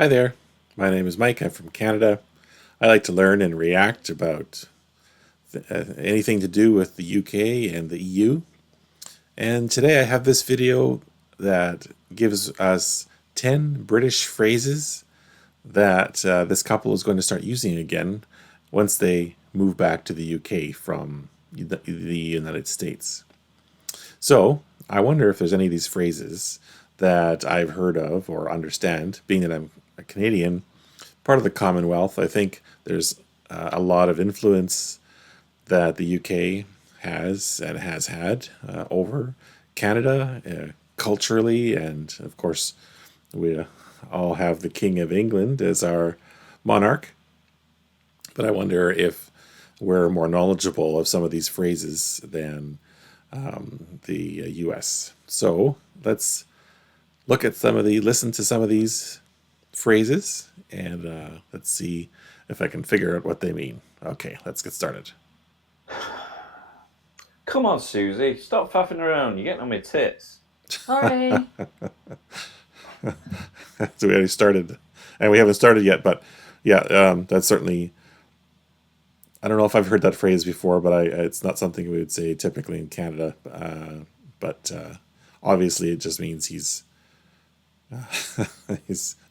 Hi there, my name is Mike. I'm from Canada. I like to learn and react about anything to do with the UK and the EU. And today I have this video that gives us 10 British phrases that this couple is going to start using again once they move back to the UK from the United States. So I wonder if there's any of these phrases that I've heard of or understand, being that I'm a Canadian, part of the Commonwealth. I think there's a lot of influence that the UK has and has had over Canada culturally, and of course, we all have the King of England as our monarch. But I wonder if we're more knowledgeable of some of these phrases than the US. So let's listen to some of these phrases, and let's see if I can figure out what they mean. Okay, let's get started. Come on, Susie, stop faffing around. You're getting on my tits. Sorry. So we already started, and we haven't started yet, but yeah, that's certainly. I don't know if I've heard that phrase before, but it's not something we would say typically in Canada. But obviously, it just means he's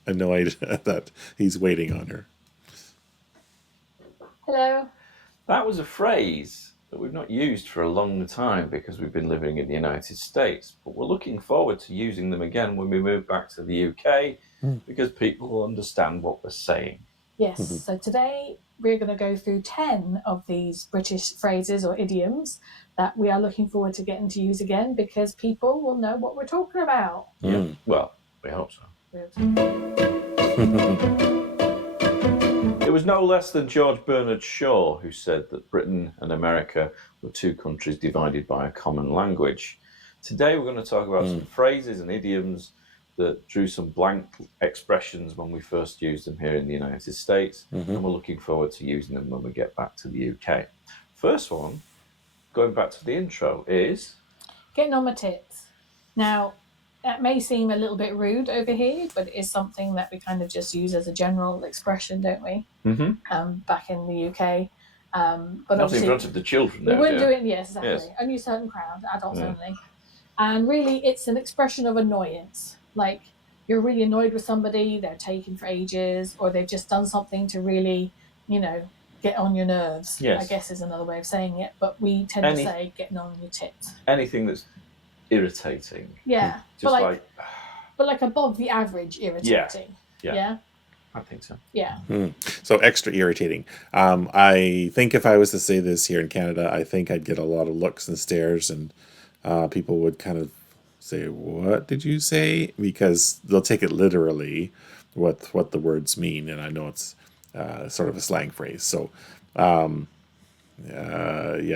annoyed that he's waiting on her. Hello. That was a phrase that we've not used for a long time because we've been living in the United States, but we're looking forward to using them again when we move back to the UK because people will understand what we're saying. Yes, so today we're going to go through 10 of these British phrases or idioms that we are looking forward to getting to use again because people will know what we're talking about. Yeah, well, we hope so. It was no less than George Bernard Shaw who said that Britain and America were two countries divided by a common language. Today we're going to talk about some phrases and idioms that drew some blank expressions when we first used them here in the United States, and we're looking forward to using them when we get back to the UK. First one, going back to the intro, is... Getting on my tits. Now, that may seem a little bit rude over here, but it is something that we kind of just use as a general expression, don't we? Back in the UK. But not in front of the children, we though, wouldn't do it, yes, exactly. Yes. Only a certain crowd, adults only. And really, it's an expression of annoyance. Like, you're really annoyed with somebody, they're taking for ages, or they've just done something to really, get on your nerves, Yes. I guess is another way of saying it. But we tend to say getting on your tits. Anything that's irritating. Yeah. Just but like above the average irritating. Yeah. I think so. Yeah. So extra irritating. I think if I was to say this here in Canada, I think I'd get a lot of looks and stares, and people would kind of say, "What did you say?" Because they'll take it literally, what the words mean, and I know it's sort of a slang phrase. So, yeah.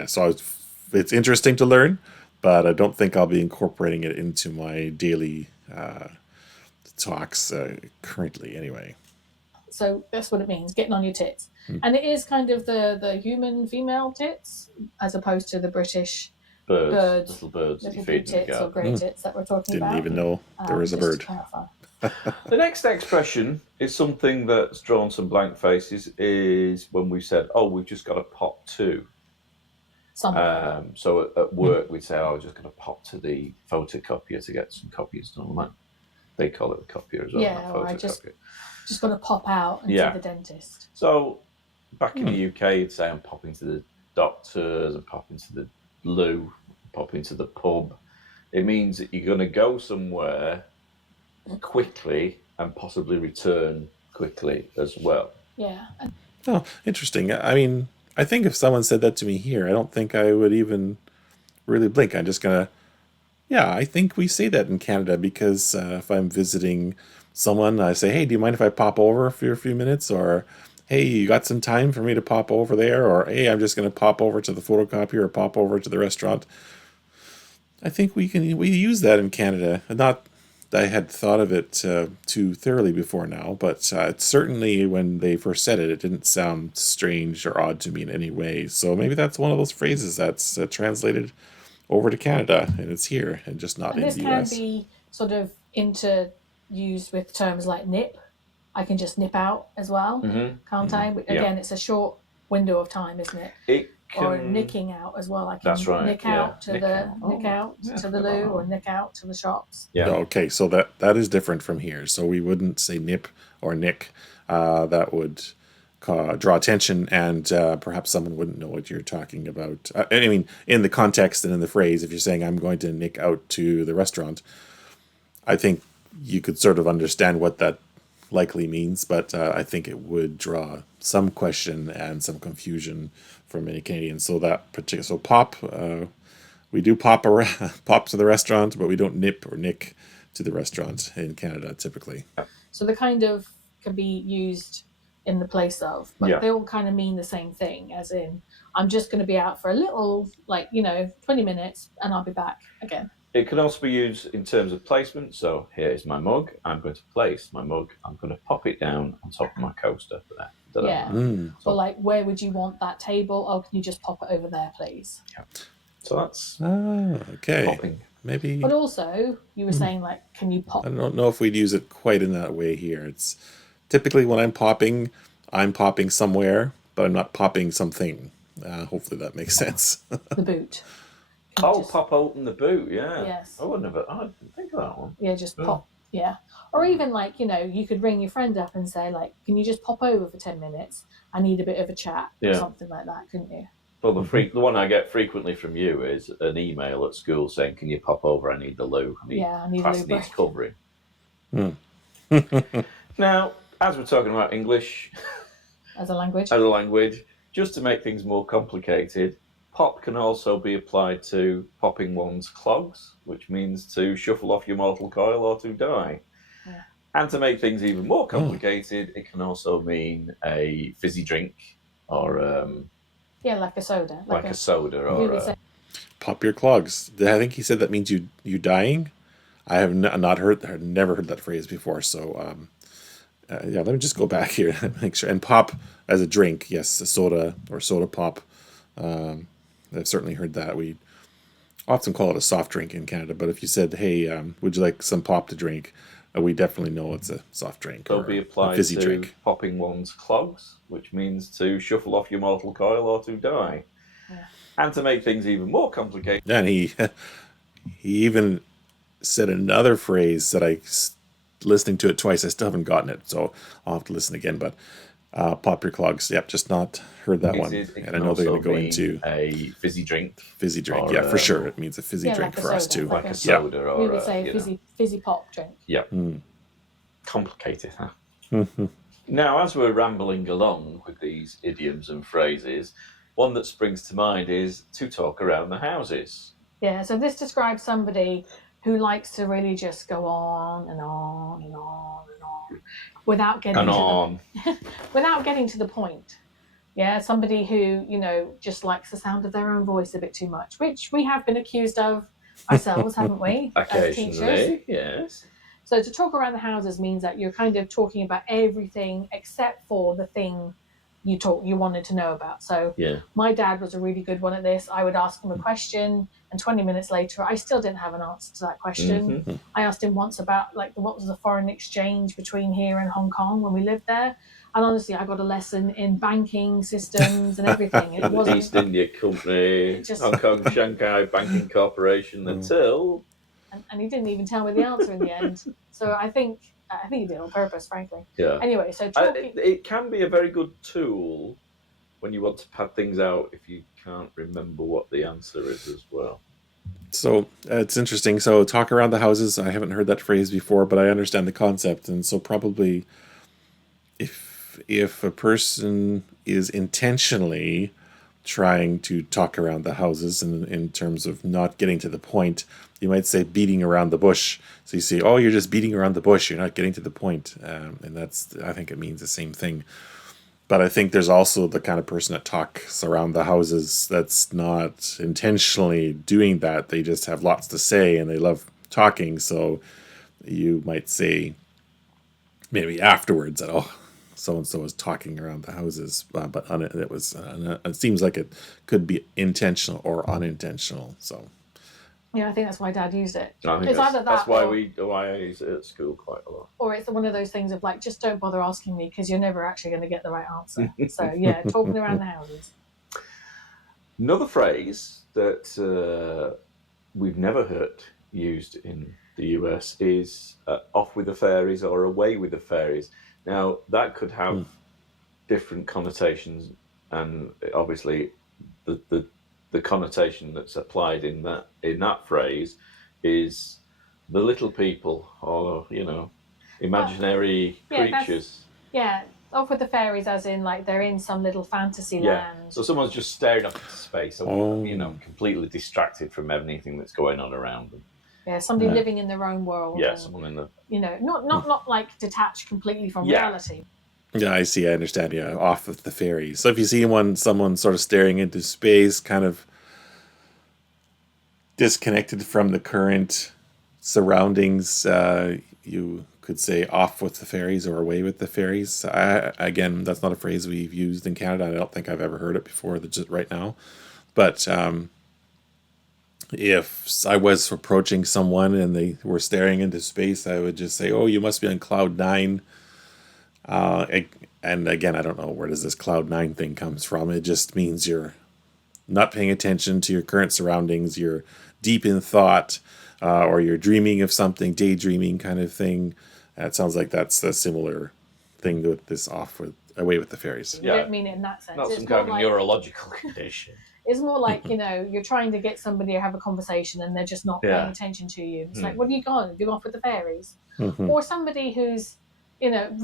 So it's interesting to learn, but I don't think I'll be incorporating it into my daily talks currently, anyway. So that's what it means, getting on your tits. And it is kind of the human female tits, as opposed to the British little birds little blue tits or grey tits that we're talking about. Didn't even know there was a bird. To clarify. The next expression is something that's drawn some blank faces, is when we said, "Oh, we've just got to pop to." So at work we'd say, "Oh, we're just going to pop to the photocopier to get some copies done." They call it the copier as well. Yeah, or I just got to pop out and see the dentist. So back in the UK, you'd say, "I'm popping to the doctors, I'm popping to the loo, I'm popping to the pub." It means that you're going to go somewhere quickly and possibly return quickly as well. Yeah. Oh, interesting. I mean, I think if someone said that to me here, I don't think I would even really blink. I'm just gonna, yeah, I think we say that in Canada because if I'm visiting someone, I say, "Hey, do you mind if I pop over for a few minutes?" Or, "Hey, you got some time for me to pop over there?" Or, "Hey, I'm just gonna pop over to the photocopier or pop over to the restaurant." I think we use that in Canada. Not I had thought of it too thoroughly before now, but certainly when they first said it, it didn't sound strange or odd to me in any way. So maybe that's one of those phrases that's translated over to Canada, and it's here, and just not in the US. This can be sort of used with terms like nip. I can just nip out as well, can't I? But again, it's a short window of time, isn't it? Or nicking out as well. I can nick out to the loo or nick out to the shops. Yeah. Okay, so that is different from here. So we wouldn't say nip or nick. That would draw attention, and perhaps someone wouldn't know what you're talking about. I mean, in the context and in the phrase, if you're saying I'm going to nick out to the restaurant, I think you could sort of understand what that likely means, but I think it would draw some question and some confusion for many Canadians. So pop, we do pop pop to the restaurant, but we don't nip or nick to the restaurant in Canada typically. So the kind of can be used in the place of, but they all kind of mean the same thing, as in I'm just going to be out for a little, 20 minutes, and I'll be back again. It can also be used in terms of placement. So here is my mug. I'm going to place my mug. I'm going to pop it down on top of my coaster for that. Yeah. So, where would you want that table? Oh, can you just pop it over there, please? Yeah. So that's okay. Popping. Maybe. But also, you were saying, can you pop? I don't know if we'd use it quite in that way here. It's typically when I'm popping somewhere, but I'm not popping something. Hopefully that makes sense. The boot. Pop open the boot, yeah. Yes. I didn't think of that one. Yeah, just pop, yeah. Or even you could ring your friend up and say, can you just pop over for 10 minutes? I need a bit of a chat or something like that, couldn't you? Well, the one I get frequently from you is an email at school saying, can you pop over? I need the loo. I need a loo break. Covering. Now, as we're talking about English as a language, just to make things more complicated, pop can also be applied to popping one's clogs, which means to shuffle off your mortal coil or to die. Yeah. And to make things even more complicated, it can also mean a fizzy drink or... like a soda. Like a soda or... Pop your clogs. I think he said that means you dying. I have never heard that phrase before, so... let me just go back here and make sure. And pop as a drink, yes, a soda or soda pop. I've certainly heard that. We often call it a soft drink in Canada, but if you said, hey, would you like some pop to drink? We definitely know it's a soft drink. It'll be applied fizzy to drink. Popping one's clogs, which means to shuffle off your mortal coil or to die. Yeah. And to make things even more complicated. And he even said another phrase that listening to it twice, I still haven't gotten it, so I'll have to listen again, but pop your clogs. Yep, just not heard that one. And I know they're going to go into a fizzy drink. Fizzy drink, yeah, for sure. It means a fizzy drink for us too. Like a soda or... We would say fizzy pop drink. Yeah. Complicated, huh? Now, as we're rambling along with these idioms and phrases, one that springs to mind is to talk around the houses. Yeah, so this describes somebody who likes to really just go on and on and on and on without getting to the point. Yeah, somebody who, just likes the sound of their own voice a bit too much, which we have been accused of ourselves, haven't we? Occasionally, yes. So to talk around the houses means that you're kind of talking about everything except for the thing you wanted to know about. So my dad was a really good one at this. I would ask him a question, and 20 minutes later, I still didn't have an answer to that question. Mm-hmm. I asked him once about what was the foreign exchange between here and Hong Kong when we lived there. And honestly, I got a lesson in banking systems and everything. It wasn't East India Company, Hong Kong Shanghai Banking Corporation until... And he didn't even tell me the answer in the end. So I think he did on purpose, frankly. Yeah. Anyway, so it can be a very good tool when you want to pad things out if you can't remember what the answer is as well. So it's interesting. So talk around the houses. I haven't heard that phrase before, but I understand the concept. And so probably if a person is intentionally trying to talk around the houses in terms of not getting to the point, you might say beating around the bush. So you say, oh, you're just beating around the bush, you're not getting to the point. And I think it means the same thing. But I think there's also the kind of person that talks around the houses that's not intentionally doing that. They just have lots to say and they love talking. So you might say maybe afterwards that, oh, so-and-so was talking around the houses, but it seems like it could be intentional or unintentional. So Yeah, I think that's why Dad used it. I think It's either that that's why or, why I use it at school quite a lot. or it's one of those things of like, just don't bother asking me because you're never actually going to get the right answer. So yeah, talking around the houses. Another phrase that we've never heard used in the US is "off with the fairies" or "away with the fairies." Now that could have different connotations, and obviously the connotation that's applied in that phrase is the little people, or imaginary creatures. Yeah, off with the fairies, as in like they're in some little fantasy land. So someone's just staring up into space, Oh. completely distracted from anything that's going on around them. Yeah, somebody living in their own world. Yeah, and, someone in the not like detached completely from reality. Yeah, I see. I understand. Yeah, off with the fairies. So if you see someone sort of staring into space, kind of disconnected from the current surroundings, you could say "off with the fairies" or "away with the fairies." Again, that's not a phrase we've used in Canada. I don't think I've ever heard it before. Just right now, but if I was approaching someone and they were staring into space, I would just say, "Oh, you must be on cloud 9." And again, I don't know where does this cloud 9 thing comes from. It just means you're not paying attention to your current surroundings. You're deep in thought, or you're dreaming of something, daydreaming kind of thing. It sounds like that's a similar thing with this away with the fairies. You don't mean it in that sense. Not It's some kind of more like, neurological condition. it's more like, you're trying to get somebody to have a conversation and they're just not paying attention to you. It's like, what are you going to do off with the fairies? Or somebody who's,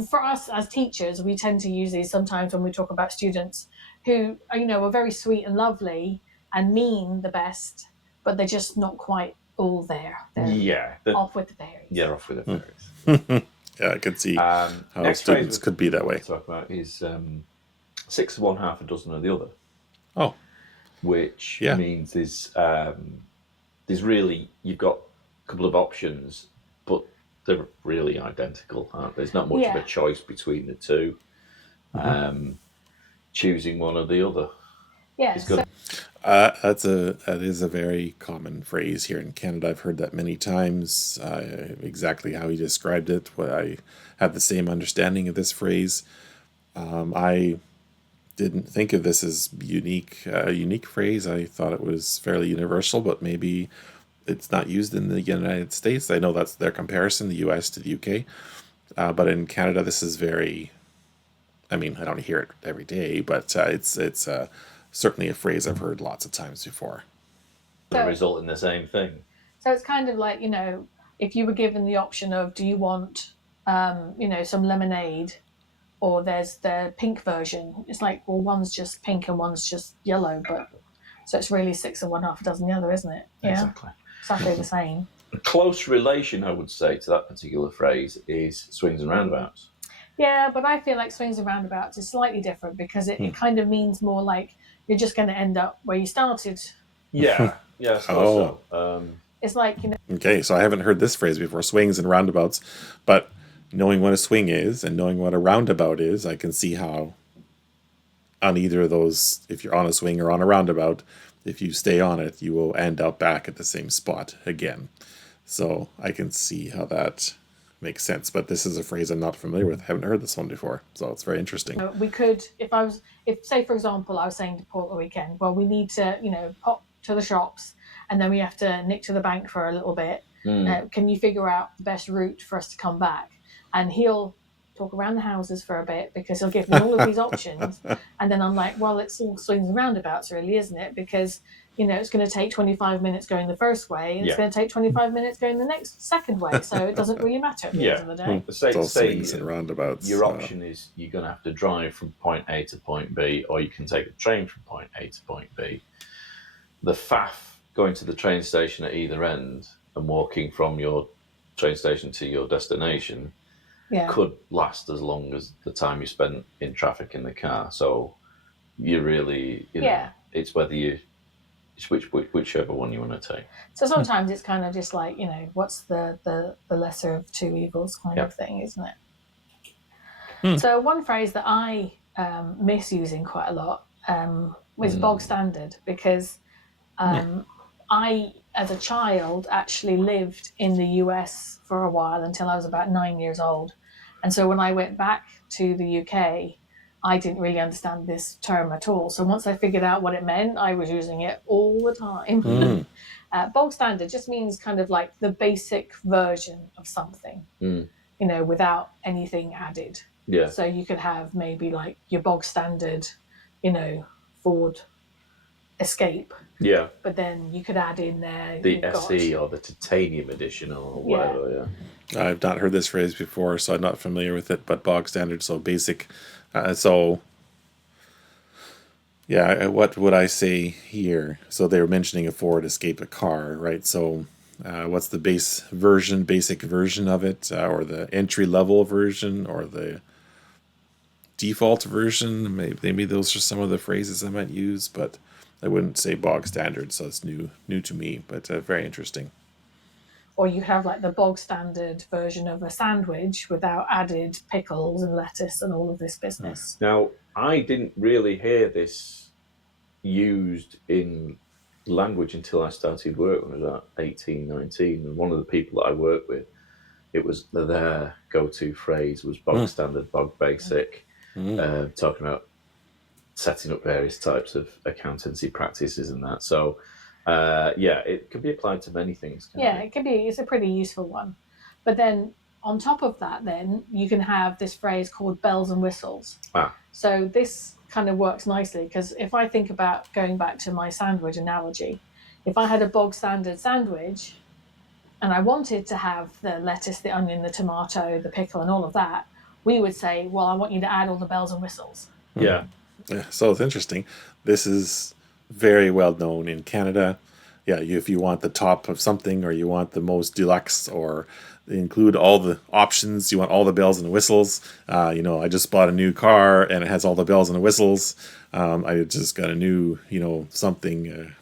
for us as teachers, we tend to use these sometimes when we talk about students who, are very sweet and lovely and mean the best, but they're just not quite all there. They're off with the fairies. Yeah, off with the fairies. Yeah, I could see how Next students could be that way. Talk about is 6 of one, half a dozen of the other. Oh, which means there's really, you've got a couple of options, but they're really identical, aren't there? There's not much of a choice between the two. Choosing one or the other. Yeah. Is good. That is a very common phrase here in Canada. I've heard that many times. Exactly how he described it. I have the same understanding of this phrase. I didn't think of this as a unique phrase. I thought it was fairly universal, but maybe it's not used in the United States. I know that's their comparison, the US to the UK. But in Canada, this is very, I don't hear it every day, but it's certainly a phrase I've heard lots of times before. They result in the same thing. So it's kind of like, if you were given the option of, do you want, some lemonade, or there's the pink version. It's like, well, one's just pink and one's just yellow, so it's really 6 of one, half a dozen the other, isn't it? Yeah, exactly the same. A close relation, I would say, to that particular phrase is swings and roundabouts. Yeah, but I feel like swings and roundabouts is slightly different because it kind of means more like you're just going to end up where you started. Yeah, I suppose so. It's like, Okay, so I haven't heard this phrase before, swings and roundabouts, but knowing what a swing is and knowing what a roundabout is, I can see how on either of those, if you're on a swing or on a roundabout, if you stay on it, you will end up back at the same spot again. So I can see how that makes sense. But this is a phrase I'm not familiar with. I haven't heard this one before. So it's very interesting. We could, if say, for example, I was saying to Paul the weekend, well, we need to, pop to the shops and then we have to nick to the bank for a little bit. Can you figure out the best route for us to come back? And he'll talk around the houses for a bit because he'll give me all of these options. And then I'm like, well, it's all swings and roundabouts, really, isn't it? Because, it's going to take 25 minutes going the first way and it's going to take 25 minutes going the second way. So it doesn't really matter at the end of the day. Say swings and roundabouts. Your option is you're going to have to drive from point A to point B, or you can take a train from point A to point B. The faff going to the train station at either end and walking from your train station to your destination could last as long as the time you spent in traffic in the car. So you really, it's whether it's whichever one you want to take. So sometimes it's kind of just like, what's the lesser of two evils kind of thing, isn't it? So one phrase that I miss using quite a lot is bog standard, because I as a child, actually lived in the US for a while until I was about 9 years old. And so when I went back to the UK, I didn't really understand this term at all. So once I figured out what it meant, I was using it all the time. Bog standard just means kind of like the basic version of something, without anything added. Yeah. So you could have maybe like your bog standard, Ford Escape. Yeah. But then you could add in there the SE or the titanium edition or whatever. Yeah. I've not heard this phrase before, so I'm not familiar with it. But bog standard, so basic. So yeah, what would I say here? So they were mentioning a Ford Escape, a car, right? So what's the basic version of it, or the entry level version, or the default version? Maybe those are some of the phrases I might use, but I wouldn't say bog standard, so it's new to me, but very interesting. Or you have like the bog standard version of a sandwich without added pickles and lettuce and all of this business. Now, I didn't really hear this used in language until I started work when I was about 18, 19. And one of the people that I worked with, it was their go-to phrase was bog standard, bog basic, talking about setting up various types of accountancy practices and that. So, it can be applied to many things. It can be. It's a pretty useful one. But then on top of that, then you can have this phrase called bells and whistles. So this kind of works nicely because if I think about going back to my sandwich analogy, if I had a bog standard sandwich and I wanted to have the lettuce, the onion, the tomato, the pickle, and all of that, we would say, well, I want you to add all the bells and whistles. Yeah. So it's interesting. This is very well known in Canada. Yeah, if you want the top of something, or you want the most deluxe, or include all the options, you want all the bells and whistles. I just bought a new car and it has all the bells and whistles. I just got a new, something,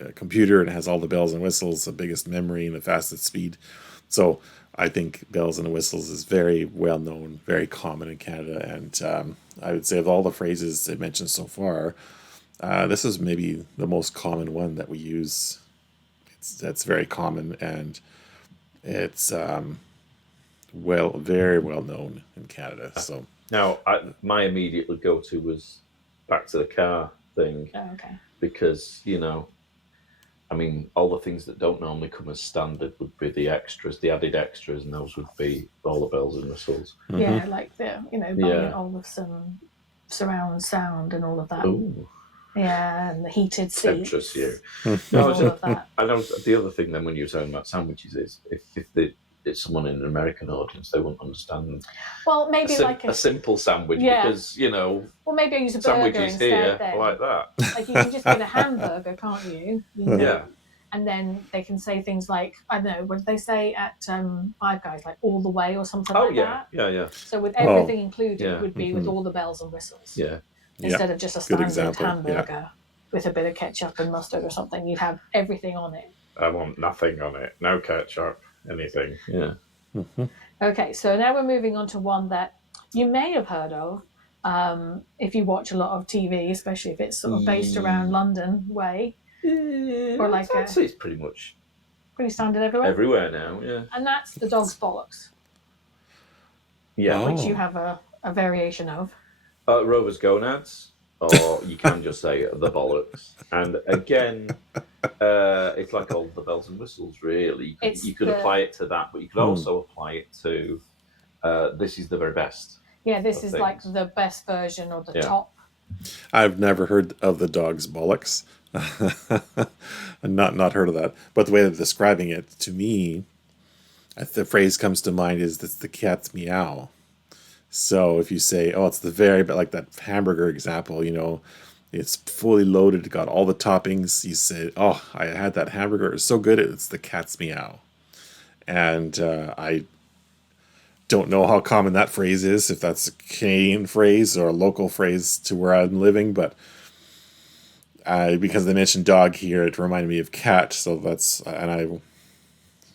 a computer, and it has all the bells and whistles, the biggest memory and the fastest speed. So I think bells and whistles is very well known, very common in Canada. And I would say of all the phrases they mentioned so far, this is maybe the most common one that we use. That's very common, and it's very well known in Canada. So now, my immediate go-to was back to the car thing. Oh, okay. Because all the things that don't normally come as standard would be the extras, the added extras, and those would be all the bells and whistles. Yeah, like the Bang & Olufsen surround sound and all of that. Ooh. Yeah, and the heated seats. Tetris here. All of that. I know the other thing then when you're talking about sandwiches is if it's someone in an American audience, they won't understand. Well, maybe a simple sandwich because Well, maybe I use a burger sandwiches instead. here then. like that. Like you can just get a hamburger, can't you? Yeah. And then they can say things like, I don't know, what did they say at Five Guys, like all the way or something like that? Yeah. So with everything included, it would be with all the bells and whistles. Yeah. Instead of just a standard hamburger with a bit of ketchup and mustard or something, you'd have everything on it. I want nothing on it. No ketchup, anything. Yeah. Okay, so now we're moving on to one that you may have heard of if you watch a lot of TV, especially if it's sort of based around London way. Or like I'd say it's pretty much pretty standard everywhere. Everywhere now, yeah. And that's the dog's bollocks. Yeah. Which you have a variation of. Rover's gonads, or you can just say the bollocks. And again, it's like all the bells and whistles, really. You could apply it to that, but you could also apply it to this is the very best. Yeah, this is things. Like the best version or the top. I've never heard of the dog's bollocks. not heard of that. But the way they're describing it to me, the phrase comes to mind is that's the cat's meow. So if you say, it's the very, but like that hamburger example, it's fully loaded, got all the toppings. You say, I had that hamburger. It was so good. It's the cat's meow. And I don't know how common that phrase is, if that's a Canadian phrase or a local phrase to where I'm living, but because they mentioned dog here, it reminded me of cat. So and I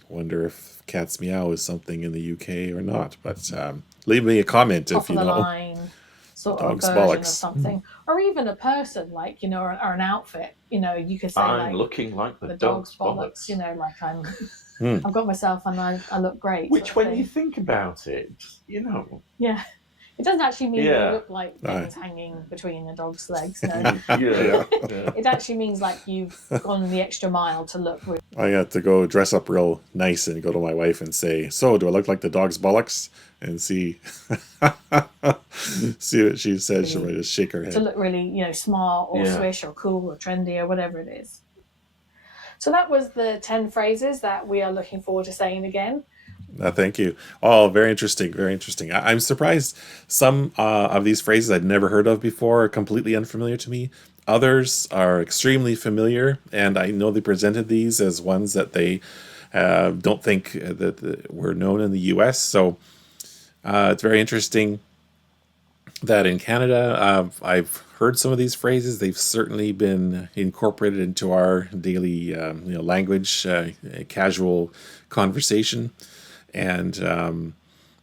wonder if cat's meow is something in the UK or not, but leave me a comment if you know. Line. sort of Dog's version of bollocks. something, or even a person, like, you know, or an outfit. You know, you could say I'm like looking like the dog's dog's bollocks. bollocks. You know, like Hmm. I've got myself and I look great. Which, sort of when you thing. think about it, you know, Yeah, it doesn't actually mean you yeah, look like Aye. things hanging between a dog's legs. No, yeah, it actually means like you've gone the extra mile to look really. I got to go dress up real nice and go to my wife and say, "So, do I look like the dog's bollocks?" And see, see what she says. She'll just shake her To head. look really, you know, smart or Yeah. swish or cool or trendy or whatever it is. So that was the 10 phrases that we are looking forward to saying again. Thank you. Oh, very interesting. Very interesting. I'm surprised some of these phrases I'd never heard of before are completely unfamiliar to me. Others are extremely familiar, and I know they presented these as ones that they don't think that were known in the U.S. So it's very interesting that in Canada, I've heard some of these phrases. They've certainly been incorporated into our daily language, casual conversation, and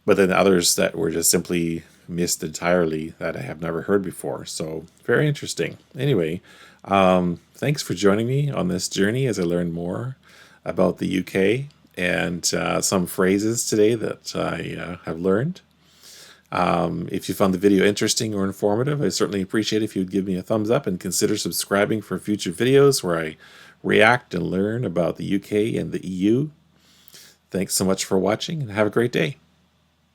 but then others that were just simply missed entirely that I have never heard before. So very interesting. Anyway, thanks for joining me on this journey as I learn more about the UK and some phrases today that I have learned. If you found the video interesting or informative, I certainly appreciate it if you would give me a thumbs up and consider subscribing for future videos where I react and learn about the UK and the EU. Thanks so much for watching and have a great day.